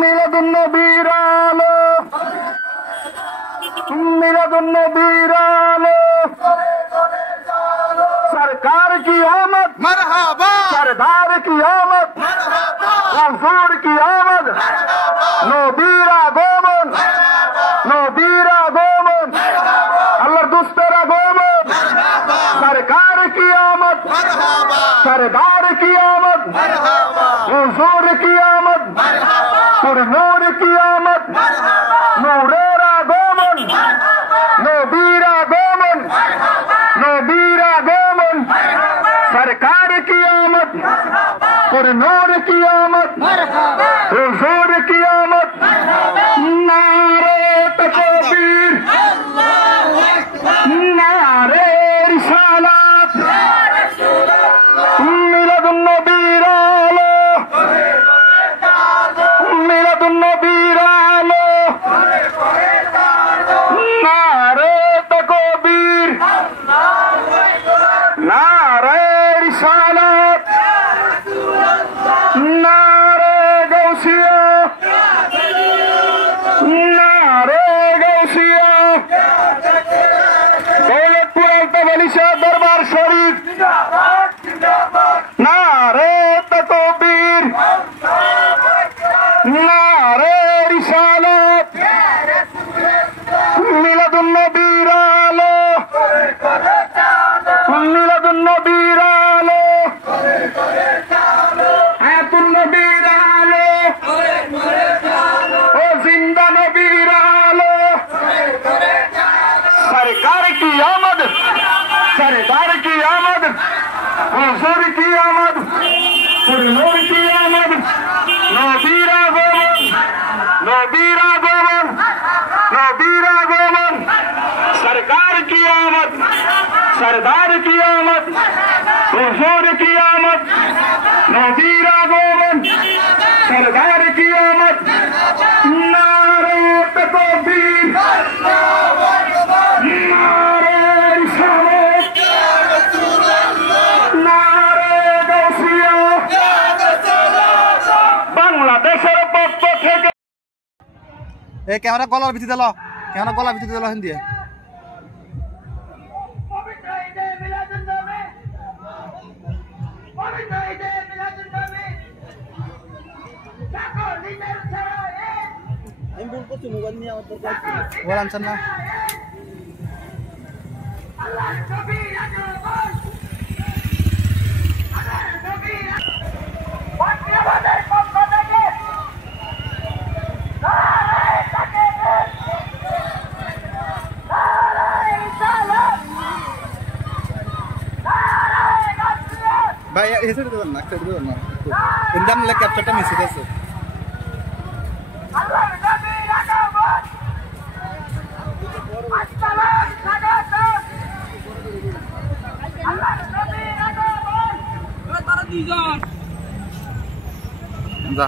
মিলাদুন্নবীর আলো, মিলাদুন্নবীর আলো, सरकार की आमद मरहबा, सरदार की आमद हुजूर की आमद नबीरा गोमन, नबीरा गोमन, अल्लाह दुस्तरा गोमन, सरकार की आमद, सरदार की आमद, हुजूर की आमद, पुरनूर की आमद, नूरेरा गोमन, नबीरा गोमन, नबीरा गोमन, सरकार की आमद, पुरनूर की आमद, हुजूर की आमद, नारे तकबीर, नारे रिसालत, मिलादुन्नबीर आलो, मिलादुन्नबीर आलो, नारे तकबीर, नारे रिसालत, नारे गौसिया, नारे गौसिया, दौलतपुर अल्ताफ दरबार शरीफ, नारे तकबीर, नारे रिसालत, मिलादुन्नबीर आलो, मिलादुन्नबीर आलो, हयातुन्नबीर आलो, ओ जिंदा नबीर आलो, सरकार की आमद, सरदार की आमद, हुजूर की आमद, पुरनूर की आमद, नबीरा गोमन, नबीरा गोमन, नबीरा गोमन, सरकार की आमद, सरदार की आमद, हुजूर की आमद, नबीरा गोमन, सरदार की आमद, नारे तकबीर, नारे रिसालत, नारे गौसिया, बांग्लादेशेर पक्ष থেকে এই ক্যামেরা গলার ভিতরে দিল, ক্যামেরা গলার ভিতরে দিল হিন্দি। মোবাইল আনছেন না? ভাই এসে দিতে না, একটা দিতে না, ইন্দাম লে ক্যাপচারটা মিস হয়ে গেছে। যা